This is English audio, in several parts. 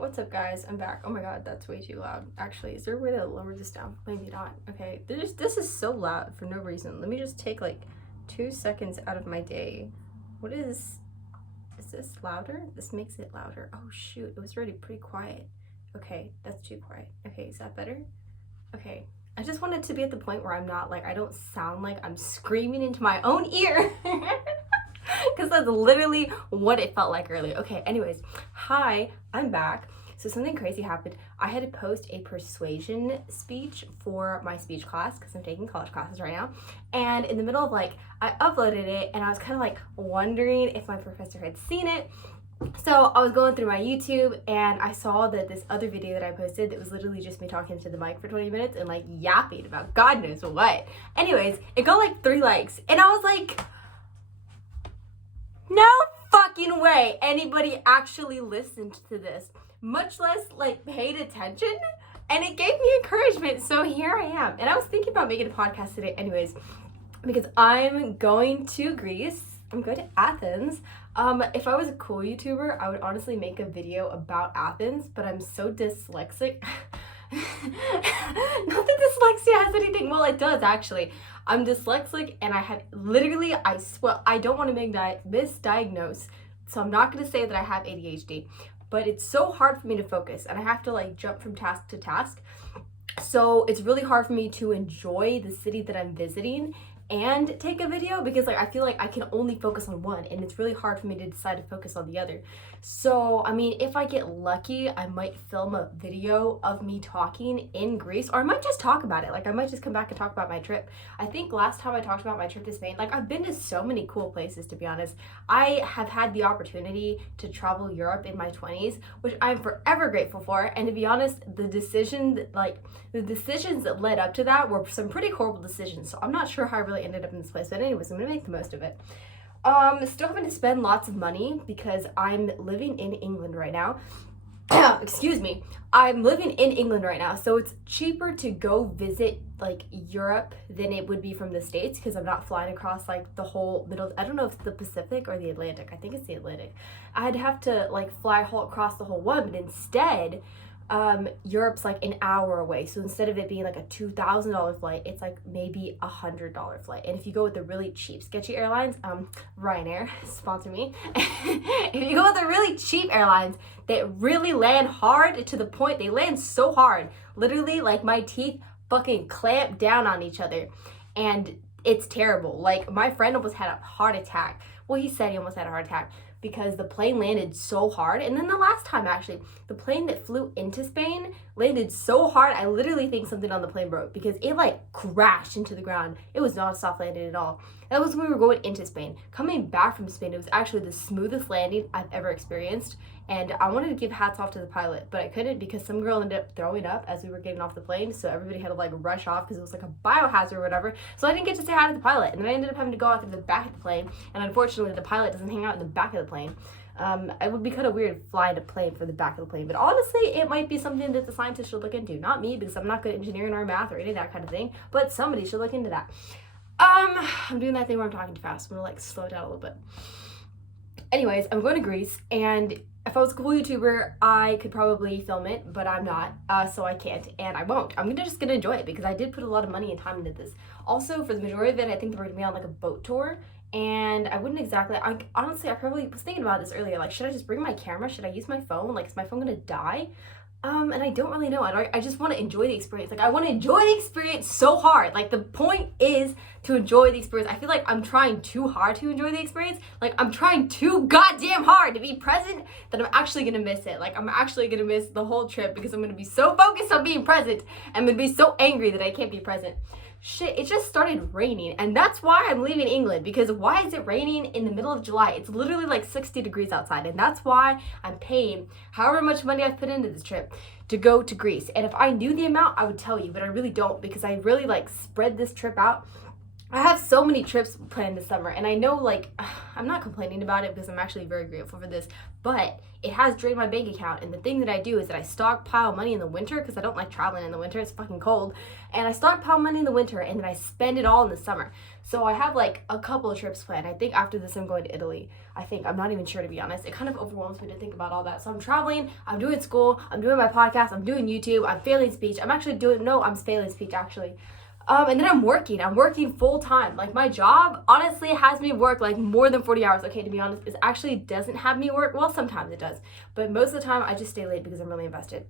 What's up, guys? I'm back. Oh my god, that's way too loud. Actually, is there a way to lower this down? Maybe not. Okay, this is so loud for no reason. Let me just take like 2 seconds out of my day. What is this louder? This makes it louder. Oh shoot, it was already pretty quiet. Okay, that's too quiet. Okay, is that better? Okay. I just wanted to be at the point where I'm not like, I don't sound like I'm screaming into my own ear. Because that's literally what it felt like earlier. Okay, anyways, hi, I'm back. So something crazy happened. I had to post a persuasion speech for my speech class because I'm taking college classes right now. And in the middle of like, I uploaded it and I was kind of like wondering if my professor had seen it. So I was going through my YouTube and I saw that this other video that I posted that was literally just me talking to the mic for 20 minutes and like yapping about God knows what. Anyways, it got like 3 likes and I was like, no fucking way anybody actually listened to this, much less like paid attention. And it gave me encouragement. So here I am. And I was thinking about making a podcast today anyways, because I'm going to Greece. I'm going to Athens. If I was a cool YouTuber, I would honestly make a video about Athens, but I'm so dyslexic. Not that dyslexia has anything. Well, it does actually. I'm dyslexic and I have literally, I swear, I don't want to make misdiagnose. So I'm not going to say that I have ADHD, but it's so hard for me to focus and I have to like jump from task to task. So it's really hard for me to enjoy the city that I'm visiting and take a video because like I feel like I can only focus on one and it's really hard for me to decide to focus on the other. So I mean, if I get lucky, I might film a video of me talking in Greece, or I might just talk about it. Like I might just come back and talk about my trip. I think last time I talked about my trip to Spain, like I've been to so many cool places, to be honest. I have had the opportunity to travel Europe in my 20s, which I'm forever grateful for. And to be honest, the decisions that led up to that were some pretty horrible decisions. So I'm not sure how I really ended up in this place, but anyways, I'm gonna make the most of it. Still having to spend lots of money because I'm living in England right now. Excuse me. I'm living in England right now, so it's cheaper to go visit like Europe than it would be from the States because I'm not flying across like the whole middle. I don't know if it's the Pacific or the Atlantic. I think it's the Atlantic. I'd have to like fly across the whole one, but instead Europe's like an hour away. So instead of it being like a $2,000 flight, it's like maybe $100 flight. And if you go with the really cheap, sketchy airlines, Ryanair, sponsor me. If you go with the really cheap airlines that really land hard to the point, they land so hard, literally like my teeth fucking clamp down on each other. And it's terrible. Like my friend almost had a heart attack. Well, he said he almost had a heart attack because the plane landed so hard. And then the last time, actually, the plane that flew into Spain landed so hard, I literally think something on the plane broke because it like crashed into the ground. It was not a soft landing at all. That was when we were going into Spain. Coming back from Spain, it was actually the smoothest landing I've ever experienced. And I wanted to give hats off to the pilot, but I couldn't because some girl ended up throwing up as we were getting off the plane. So everybody had to like rush off because it was like a biohazard or whatever. So I didn't get to say hi to the pilot. And then I ended up having to go out through the back of the plane. And unfortunately, the pilot doesn't hang out in the back of the plane. It would be kind of weird flying a plane for the back of the plane. But honestly, it might be something that the scientists should look into. Not me, because I'm not good at engineering or math or any of that kind of thing. But somebody should look into that. I'm doing that thing where I'm talking too fast. I'm gonna like slow it down a little bit. Anyways, I'm going to Greece, and if I was a cool YouTuber, I could probably film it, but I'm not, so I can't, and I won't. I'm just gonna enjoy it because I did put a lot of money and time into this. Also, for the majority of it, I think we're gonna be on like a boat tour, and I wouldn't exactly, honestly, I probably was thinking about this earlier, like, should I just bring my camera? Should I use my phone? Like, is my phone gonna die? And I don't really know. I just want to enjoy the experience. Like, I want to enjoy the experience so hard. Like, the point is to enjoy the experience. I feel like I'm trying too hard to enjoy the experience. Like, I'm trying too goddamn hard to be present that I'm actually going to miss it. Like, I'm actually going to miss the whole trip because I'm going to be so focused on being present. I'm going to be so angry that I can't be present. Shit, it just started raining, and that's why I'm leaving England, because why is it raining in the middle of July? It's literally like 60 degrees outside, and that's why I'm paying however much money I've put into this trip to go to Greece. And if I knew the amount, I would tell you, but I really don't, because I really like spread this trip out I have so many trips planned this summer, and I know, like, I'm not complaining about it because I'm actually very grateful for this, but it has drained my bank account. And the thing that I do is that I stockpile money in the winter because I don't like traveling in the winter. It's fucking cold. And I stockpile money in the winter, and then I spend it all in the summer. So I have, like, a couple of trips planned. I think after this I'm going to Italy. I'm not even sure, to be honest. It kind of overwhelms me to think about all that. So I'm traveling, I'm doing school, I'm doing my podcast, I'm doing YouTube, I'm failing speech. I'm failing speech actually. And then I'm working full time. Like, my job honestly has me work like more than 40 hours. Okay, to be honest, it actually doesn't have me work. Well, sometimes it does, but most of the time I just stay late because I'm really invested.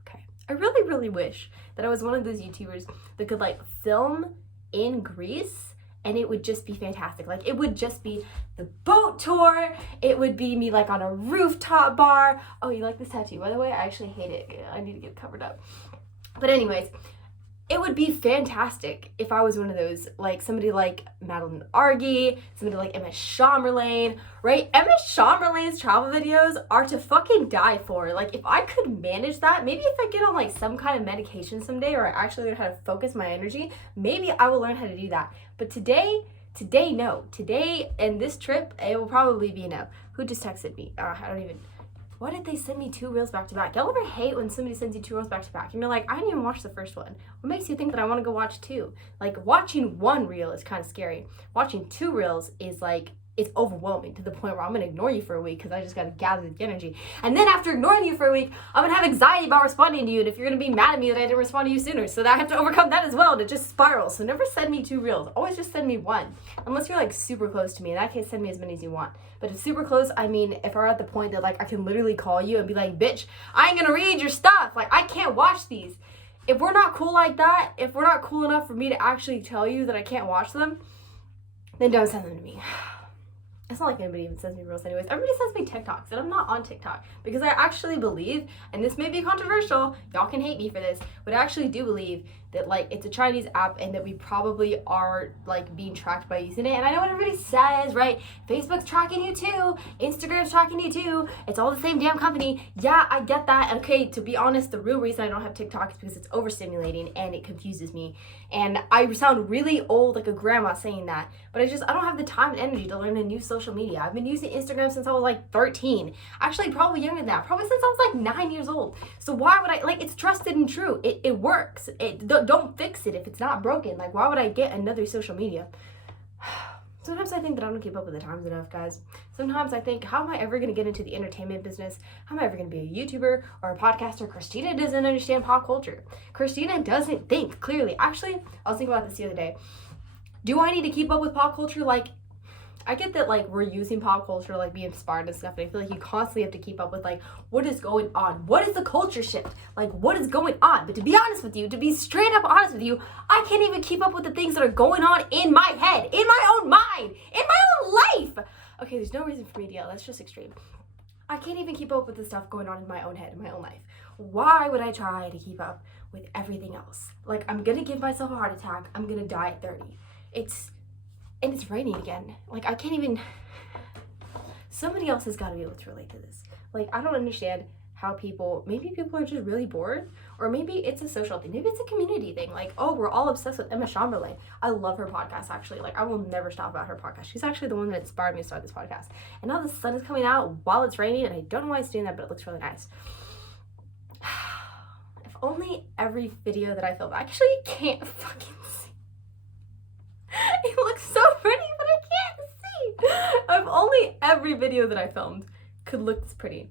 Okay. I really, really wish that I was one of those YouTubers that could like film in Greece and it would just be fantastic. Like, it would just be the boat tour. It would be me like on a rooftop bar. Oh, you like this tattoo? By the way, I actually hate it. I need to get it covered up. But anyways, it would be fantastic if I was one of those, like somebody like Madeline Argy, somebody like Emma Chamberlain, right? Emma Chamberlain's travel videos are to fucking die for. Like, if I could manage that, maybe if I get on like some kind of medication someday, or I actually learn how to focus my energy, maybe I will learn how to do that. But today, no. Today, and this trip, it will probably be no. Who just texted me? Why did they send me 2 reels back to back? Y'all ever hate when somebody sends you 2 reels back to back and you're like, I didn't even watch the first one? What makes you think that I want to go watch 2? Like, watching 1 reel is kind of scary. Watching 2 reels is like, it's overwhelming to the point where I'm going to ignore you for a week because I just got to gather the energy. And then after ignoring you for a week, I'm going to have anxiety about responding to you. And if you're going to be mad at me that I didn't respond to you sooner, so that I have to overcome that as well, and it just spirals. So never send me 2 reels. Always just send me 1. Unless you're like super close to me. In that case, send me as many as you want. But if super close, I mean, if we're at the point that like I can literally call you and be like, bitch, I ain't going to read your stuff. Like, I can't watch these. If we're not cool like that, if we're not cool enough for me to actually tell you that I can't watch them, then don't send them to me. It's not like anybody even sends me reels anyways. Everybody sends me TikToks, and I'm not on TikTok because I actually believe, and this may be controversial, y'all can hate me for this, but I actually do believe that like it's a Chinese app and that we probably are like being tracked by using it. And I know what everybody says, right? Facebook's tracking you too, Instagram's tracking you too, it's all the same damn company. Yeah, I get that. Okay, to be honest, the real reason I don't have TikTok is because it's overstimulating and it confuses me. And I sound really old, like a grandma saying that, but I don't have the time and energy to learn a new social media. I've been using Instagram since I was like 13. Actually, probably younger than that. Probably since I was like 9 years old. So why would I, like, it's trusted and true. It works. Don't fix it if it's not broken. Like, why would I get another social media? Sometimes I think that I don't keep up with the times enough, guys. Sometimes I think, how am I ever going to get into the entertainment business? How am I ever going to be a YouTuber or a podcaster? Christina doesn't understand pop culture. Christina doesn't think clearly. Actually, I was thinking about this the other day. Do I need to keep up with pop culture? Like, I get that, like, we're using pop culture to, like, be inspired and stuff, and I feel like you constantly have to keep up with, like, what is going on? What is the culture shift? Like, what is going on? But to be honest with you, to be straight up honest with you, I can't even keep up with the things that are going on in my head, in my own mind, in my own life. Okay, there's no reason for me to yell. That's just extreme. I can't even keep up with the stuff going on in my own head, in my own life. Why would I try to keep up with everything else? Like, I'm gonna give myself a heart attack. I'm gonna die at 30. And it's raining again. Like, I can't even, somebody else has got to be able to relate to this. Like, I don't understand how maybe people are just really bored, or maybe it's a social thing. Maybe it's a community thing. Like, oh, we're all obsessed with Emma Chamberlain. I love her podcast, actually. Like, I will never stop about her podcast. She's actually the one that inspired me to start this podcast. And now the sun is coming out while it's raining, and I don't know why it's doing that, but it looks really nice. If only every video that I film, I actually can't fucking see. It looks so pretty, but I can't see. If only every video that I filmed could look this pretty.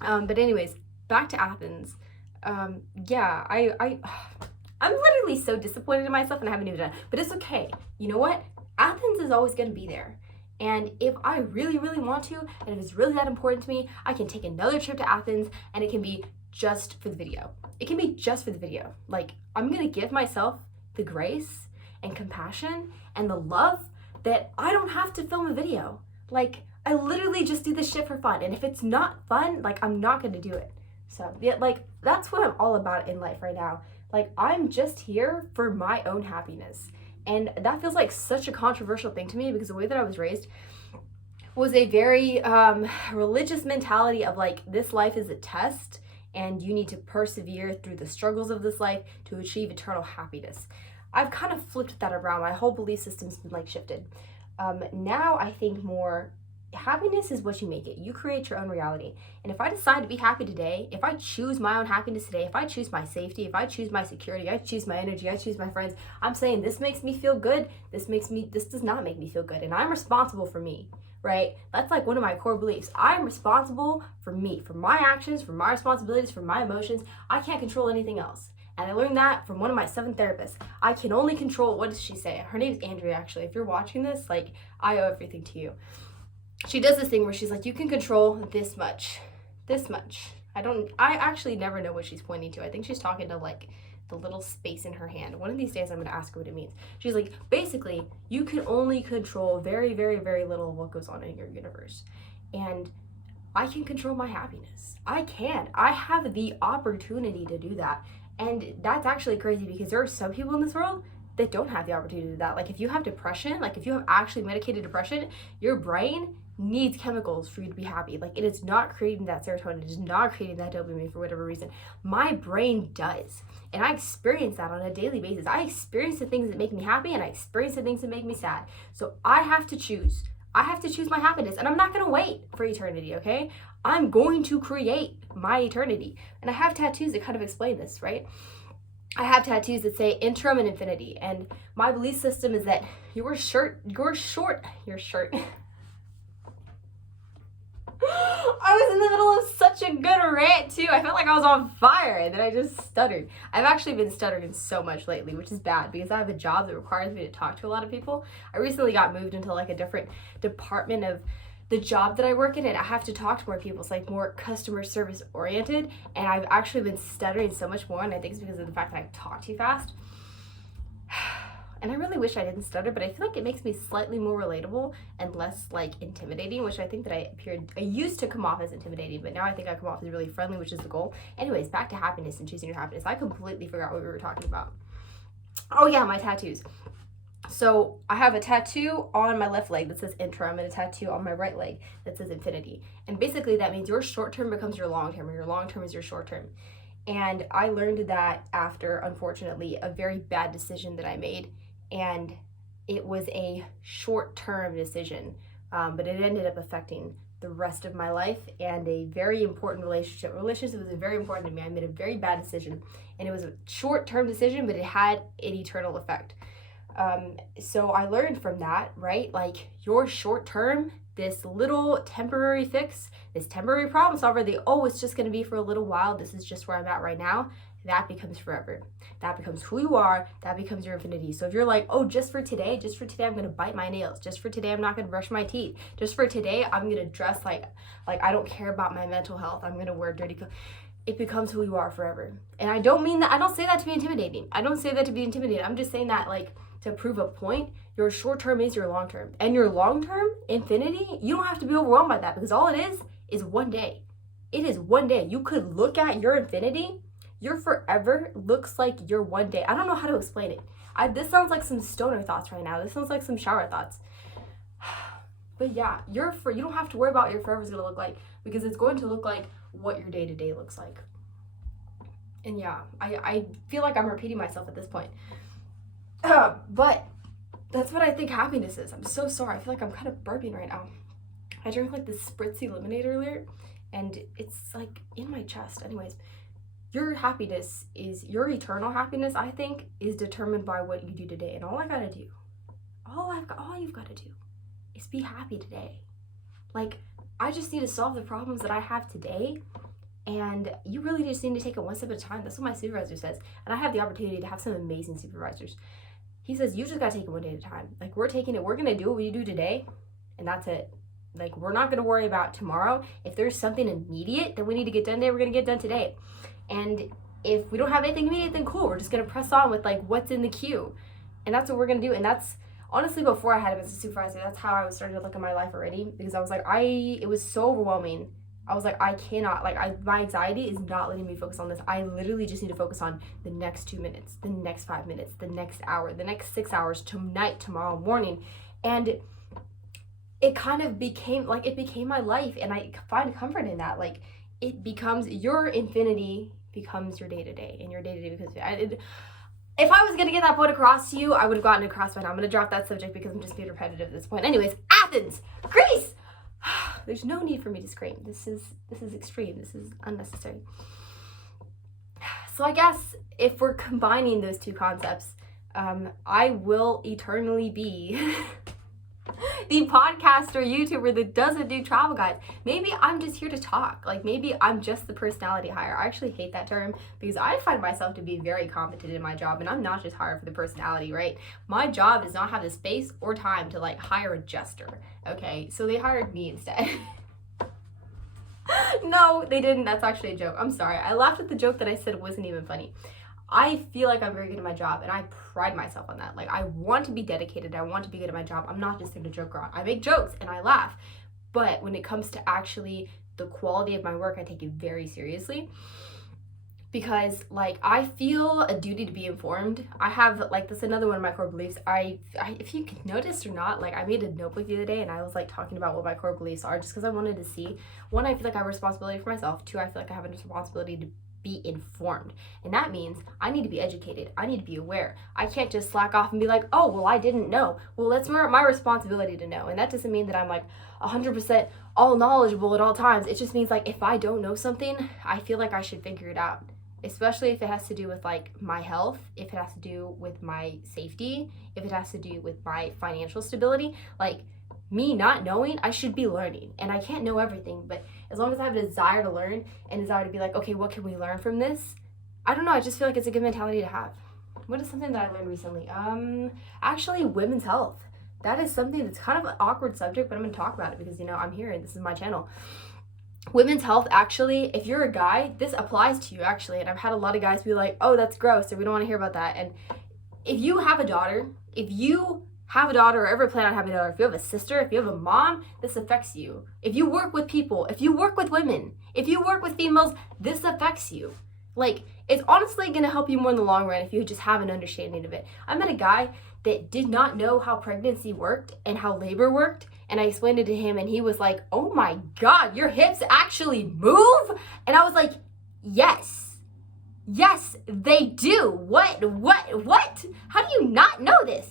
But anyways, back to Athens. Yeah, I'm literally so disappointed in myself and I haven't even done it. But it's okay. You know what? Athens is always going to be there. And if I really, really want to, and if it's really that important to me, I can take another trip to Athens and it can be just for the video. It can be just for the video. Like, I'm going to give myself the grace and compassion and the love that I don't have to film a video. Like, I literally just do this shit for fun. And if it's not fun, like, I'm not going to do it. So, yeah, like, that's what I'm all about in life right now. Like, I'm just here for my own happiness. And that feels like such a controversial thing to me because the way that I was raised was a very religious mentality of, like, this life is a test and you need to persevere through the struggles of this life to achieve eternal happiness. I've kind of flipped that around. My whole belief system's been like shifted. Now I think more happiness is what you make it. You create your own reality. And if I decide to be happy today, if I choose my own happiness today, if I choose my safety, if I choose my security, I choose my energy, I choose my friends, I'm saying this makes me feel good. This does not make me feel good. And I'm responsible for me, right? That's like one of my core beliefs. I'm responsible for me, for my actions, for my responsibilities, for my emotions. I can't control anything else. And I learned that from one of my 7 therapists. I can only control, what does she say? Her name's Andrea, actually. If you're watching this, like, I owe everything to you. She does this thing where she's like, you can control this much. I actually never know what she's pointing to. I think she's talking to like the little space in her hand. One of these days I'm gonna ask her what it means. She's like, basically, you can only control very, very, very little of what goes on in your universe. And I can control my happiness. I have the opportunity to do that. And that's actually crazy because there are some people in this world that don't have the opportunity to do that. Like if you have depression, like if you have actually medicated depression, your brain needs chemicals for you to be happy. Like it is not creating that serotonin, it is not creating that dopamine for whatever reason. My brain does. And I experience that on a daily basis. I experience the things that make me happy and I experience the things that make me sad. So I have to choose. I have to choose my happiness and I'm not gonna wait for eternity, okay? I'm going to create my eternity. And I have tattoos that kind of explain this, right? I have tattoos that say interim and infinity. And my belief system is that your shirt. I was in the middle of such a good rant too. I felt like I was on fire and then I just stuttered. I've actually been stuttering so much lately, which is bad because I have a job that requires me to talk to a lot of people. I recently got moved into like a different department of the job that I work in and I have to talk to more people. It's like more customer service oriented and I've actually been stuttering so much more and I think it's because of the fact that I talk too fast. And I really wish I didn't stutter, but I feel like it makes me slightly more relatable and less like intimidating, which I think that I used to come off as intimidating, but now I think I come off as really friendly, which is the goal. Anyways, back to happiness and choosing your happiness. I completely forgot what we were talking about. Oh yeah, my tattoos. So I have a tattoo on my left leg that says interim and a tattoo on my right leg that says infinity. And basically that means your short term becomes your long term and your long term is your short term. And I learned that after, unfortunately, a very bad decision that I made. And it was a short-term decision, but it ended up affecting the rest of my life and a very important relationship. Relationship was very important to me. I made a very bad decision, and it was a short-term decision, but it had an eternal effect. So I learned from that, right? Like your short-term, this little temporary fix, this temporary problem solver, it's just going to be for a little while. This is just where I'm at right now. That becomes forever. That becomes who you are. That becomes your infinity. So if you're like, oh, just for today, I'm going to bite my nails. Just for today, I'm not going to brush my teeth. Just for today, I'm going to dress like I don't care about my mental health. I'm going to wear dirty clothes. It becomes who you are forever. And I don't mean that, I don't say that to be intimidating. I'm just saying that like to prove a point. Your short term is your long term. And your long term, infinity, you don't have to be overwhelmed by that because all it is one day. It is one day. You could look at your infinity. Your forever looks like your one day. I don't know how to explain it. This sounds like some stoner thoughts right now. This sounds like some shower thoughts. But yeah, you don't have to worry about what your forever is going to look like because it's going to look like what your day-to-day looks like. And yeah, I feel like I'm repeating myself at this point. But that's what I think happiness is. I'm so sorry. I feel like I'm kind of burping right now. I drank like this spritzy lemonade earlier and it's like in my chest. Anyways. Your happiness your eternal happiness, I think, is determined by what you do today. And all you've got to do is be happy today. Like, I just need to solve the problems that I have today. And you really just need to take it one step at a time. That's what my supervisor says. And I have the opportunity to have some amazing supervisors. He says, you just got to take it one day at a time. Like, we're going to do what we do today. And that's it. Like, we're not going to worry about tomorrow. If there's something immediate that we need to get done today, we're going to get done today. And if we don't have anything immediate, then cool. We're just going to press on with like what's in the queue. And that's what we're going to do. And that's honestly before I had him as a supervisor, that's how I was starting to look at my life already. Because I was like, it was so overwhelming. I was like, I cannot, my anxiety is not letting me focus on this. I literally just need to focus on the next 2 minutes, the next 5 minutes, the next hour, the next 6 hours, tonight, tomorrow morning. And it kind of became my life. And I find comfort in that. Like, it becomes your infinity becomes your day-to-day, and your day-to-day becomes if I was gonna get that point across to you, I would have gotten it across by now. I'm gonna drop that subject because I'm just being repetitive at this point. Anyways, Athens, Greece. There's no need for me to scream. This is extreme. This is unnecessary. So I guess if we're combining those two concepts, I will eternally be the podcaster YouTuber that doesn't do travel guides. Maybe I'm just here to talk. Like maybe I'm just the personality hire. I actually hate that term because I find myself to be very competent in my job, and I'm not just hired for the personality, right? My job does not have the space or time to like hire a jester. Okay, so they hired me instead. No, they didn't. That's actually a joke. I'm sorry. I laughed at the joke that I said wasn't even funny. I feel like I'm very good at my job, and I pride myself on that. Like, I want to be dedicated. I want to be good at my job. I'm not just there to joke around. I make jokes, and I laugh. But when it comes to actually the quality of my work, I take it very seriously. Because, like, I feel a duty to be informed. I have, like, that's another one of my core beliefs. I if you can notice or not, like, I made a notebook the other day, and I was, like, talking about what my core beliefs are just because I wanted to see. One, I feel like I have a responsibility for myself. Two, I feel like I have a responsibility to be informed, and that means I need to be educated. I need to be aware. I can't just slack off and be like, oh well, I didn't know. Well, that's my responsibility to know, and that doesn't mean that I'm like 100% all knowledgeable at all times. It just means like if I don't know something, I feel like I should figure it out, especially if it has to do with like my health, if it has to do with my safety, if it has to do with my financial stability. Like me not knowing, I should be learning, and I can't know everything, but as long as I have a desire to learn and desire to be like, okay, what can we learn from this? I don't know, I just feel like it's a good mentality to have. What is something that I learned recently? Actually, women's health. That is something that's kind of an awkward subject, but I'm going to talk about it because, you know, I'm here and this is my channel. Women's health, actually, if you're a guy, this applies to you, actually, and I've had a lot of guys be like, oh, that's gross, or we don't want to hear about that. And if you have a daughter, or ever plan on having a daughter, if you have a sister, if you have a mom, this affects you. If you work with people, if you work with women, if you work with females, this affects you. Like, it's honestly gonna help you more in the long run if you just have an understanding of it. I met a guy that did not know how pregnancy worked and how labor worked, and I explained it to him, and he was like, oh my God, your hips actually move? And I was like, yes, they do. What? How do you not know this?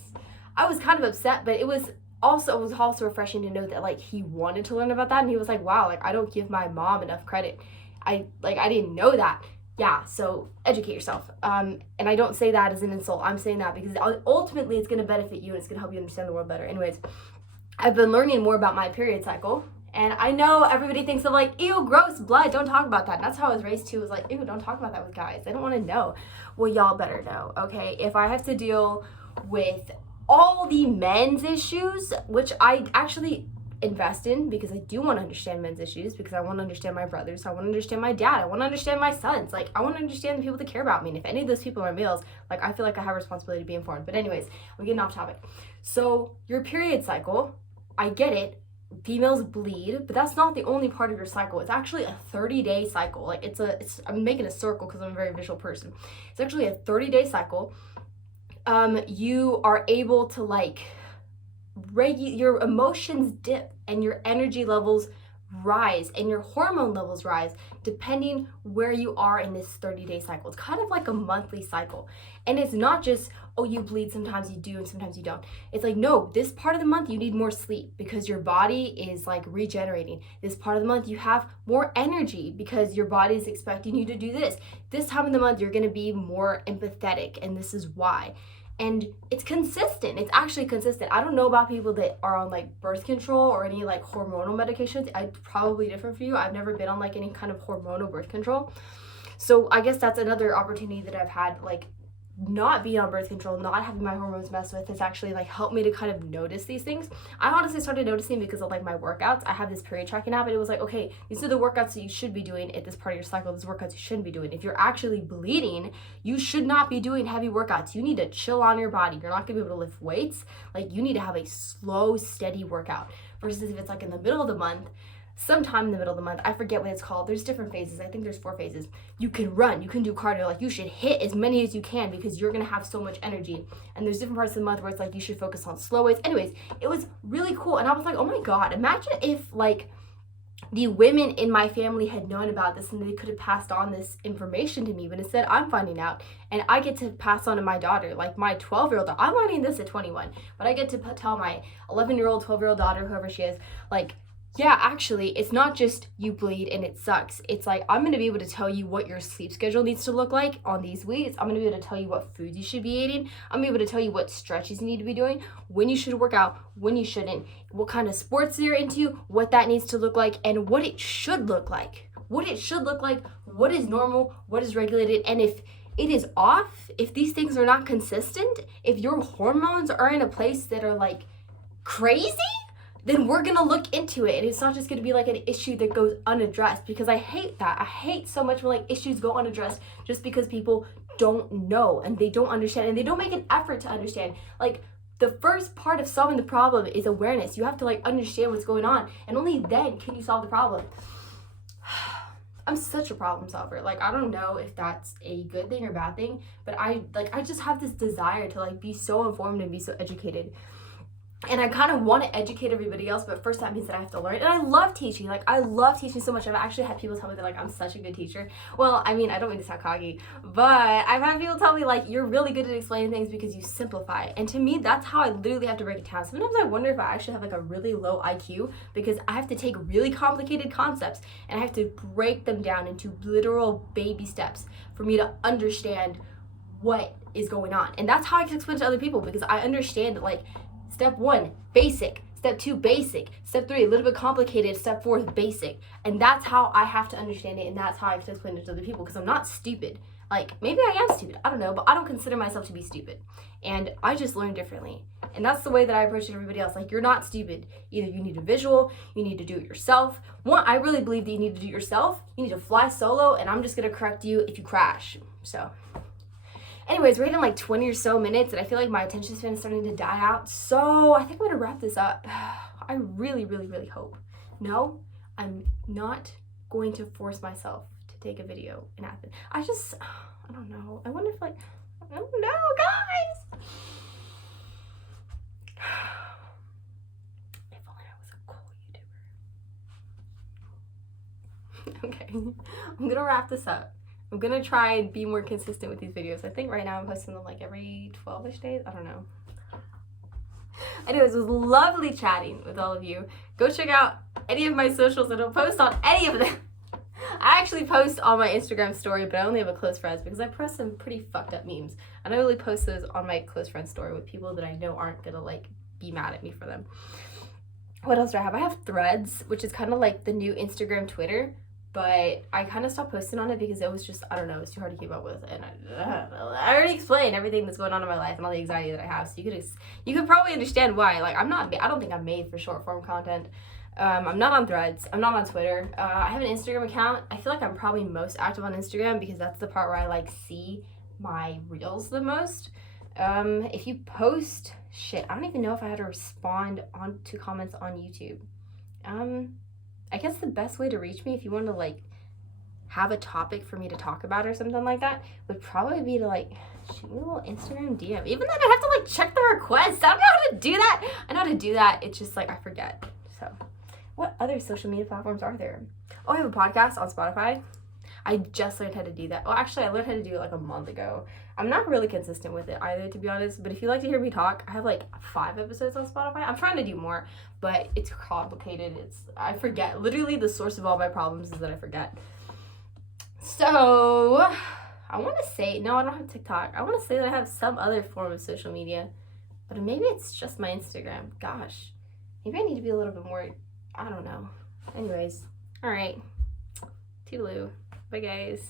I was kind of upset, but it was also refreshing to know that like he wanted to learn about that, and he was like, wow, like I don't give my mom enough credit. I didn't know that. Yeah, so educate yourself. And I don't say that as an insult. I'm saying that because ultimately it's going to benefit you and it's going to help you understand the world better. Anyways, I've been learning more about my period cycle, and I know everybody thinks of like, ew, gross, blood, don't talk about that. And that's how I was raised too, was like, ew, don't talk about that with guys. They don't want to know. Well, y'all better know, okay? If I have to deal with all the men's issues, which I actually invest in because I do want to understand men's issues, because I want to understand my brothers, I want to understand my dad, I want to understand my sons, like I want to understand the people that care about me, and if any of those people are males, like I feel like I have a responsibility to be informed. But anyways, we're getting off topic. So your period cycle, I get it, females bleed, but that's not the only part of your cycle. It's actually a 30-day cycle. Like I'm making a circle because I'm a very visual person. It's actually a 30-day cycle. You are able to like your emotions dip and your energy levels rise and your hormone levels rise depending where you are in this 30-day cycle. It's kind of like a monthly cycle, and it's not just, oh, you bleed, sometimes you do and sometimes you don't. It's like, no, this part of the month you need more sleep because your body is like regenerating. This part of the month you have more energy because your body is expecting you to do this time of the month you're going to be more empathetic, and this is why. And it's consistent. It's actually consistent. I don't know about people that are on like birth control or any like hormonal medications. It's probably different for you. I've never been on like any kind of hormonal birth control. So I guess that's another opportunity that I've had, like not being on birth control, not having my hormones messed with, has actually like helped me to kind of notice these things. I honestly started noticing because of like my workouts. I have this period tracking app, and it was like, okay, these are the workouts that you should be doing at this part of your cycle. These workouts you shouldn't be doing. If you're actually bleeding, you should not be doing heavy workouts. You need to chill on your body. You're not gonna be able to lift weights. Like you need to have a slow, steady workout. Versus if it's like in the middle of the month, sometime in the middle of the month, I forget what it's called. There's different phases. I think there's 4 phases. You can run, you can do cardio. Like you should hit as many as you can because you're gonna have so much energy. And there's different parts of the month where it's like you should focus on slow weights. Anyways, it was really cool, and I was like, oh my God, imagine if like the women in my family had known about this and they could have passed on this information to me, but instead I'm finding out and I get to pass on to my daughter, like my 12-year-old. I'm learning this at 21, but I get to tell my 11-year-old, 12-year-old daughter, whoever she is, like, yeah, actually, it's not just you bleed and it sucks. It's like, I'm going to be able to tell you what your sleep schedule needs to look like on these weeks. I'm going to be able to tell you what foods you should be eating. I'm going to be able to tell you what stretches you need to be doing, when you should work out, when you shouldn't, what kind of sports you're into, what that needs to look like, and what it should look like. What it should look like, what is normal, what is regulated, and if it is off, if these things are not consistent, if your hormones are in a place that are like crazy, then we're gonna look into it, and it's not just gonna be like an issue that goes unaddressed, because I hate that. I hate so much when like issues go unaddressed just because people don't know and they don't understand and they don't make an effort to understand. Like, the first part of solving the problem is awareness. You have to like understand what's going on, and only then can you solve the problem. I'm such a problem solver. Like, I don't know if that's a good thing or bad thing, but I just have this desire to like be so informed and be so educated. And I kind of want to educate everybody else, but first that means that I have to learn. And I love teaching. Like, I love teaching so much. I've actually had people tell me that, like, I'm such a good teacher. Well, I mean, I don't mean to sound cocky, but I've had people tell me, like, you're really good at explaining things because you simplify. And to me, that's how I literally have to break it down. Sometimes I wonder if I actually have, like, a really low IQ because I have to take really complicated concepts and I have to break them down into literal baby steps for me to understand what is going on. And that's how I can explain to other people, because I understand that, like, step 1, basic. Step 2, basic. Step 3, a little bit complicated. Step 4 is basic. And that's how I have to understand it, and that's how I can explain it to other people, because I'm not stupid. Like, maybe I am stupid, I don't know, but I don't consider myself to be stupid. And I just learn differently. And that's the way that I approach it everybody else. Like, you're not stupid. Either you need a visual, you need to do it yourself. One, I really believe that you need to do it yourself. You need to fly solo, and I'm just gonna correct you if you crash. So anyways, we're hitting like 20 or so minutes, and I feel like my attention span is starting to die out. So I think I'm gonna wrap this up. I really, really, really hope. No, I'm not going to force myself to take a video in Athens. I don't know. I wonder if, like, I don't know, guys. If only I was a cool YouTuber. Okay, I'm gonna wrap this up. I'm gonna try and be more consistent with these videos. I think right now I'm posting them like every 12-ish days. I don't know. Anyways, it was lovely chatting with all of you. Go check out any of my socials. I don't post on any of them. I actually post on my Instagram story, but I only have a close friends because I post some pretty fucked up memes. And I only post those on my close friends story with people that I know aren't gonna like be mad at me for them. What else do I have? I have Threads, which is kind of like the new Instagram, Twitter. But I kind of stopped posting on it because it was just, I don't know, it's too hard to keep up with. And I already explained everything that's going on in my life and all the anxiety that I have. So you could probably understand why. Like, I don't think I'm made for short form content. I'm not on Threads. I'm not on Twitter. I have an Instagram account. I feel like I'm probably most active on Instagram because that's the part where I like see my reels the most. If you post shit, I don't even know if I had to respond to comments on YouTube. I guess the best way to reach me if you want to like have a topic for me to talk about or something like that would probably be to like shoot me a little Instagram DM. Even then I'd have to like check the request. I don't know how to do that. I know how to do that. It's just like I forget. So what other social media platforms are there? Oh, I have a podcast on Spotify. I just learned how to do that. Well, actually, I learned how to do it like a month ago. I'm not really consistent with it either, to be honest. But if you like to hear me talk, I have like 5 episodes on Spotify. I'm trying to do more, but it's complicated. I forget. Literally, the source of all my problems is that I forget. So, I want to say, no, I don't have TikTok. I want to say that I have some other form of social media, but maybe it's just my Instagram. Gosh, maybe I need to be a little bit more, I don't know. Anyways, all right. Toodaloo. Bye, guys.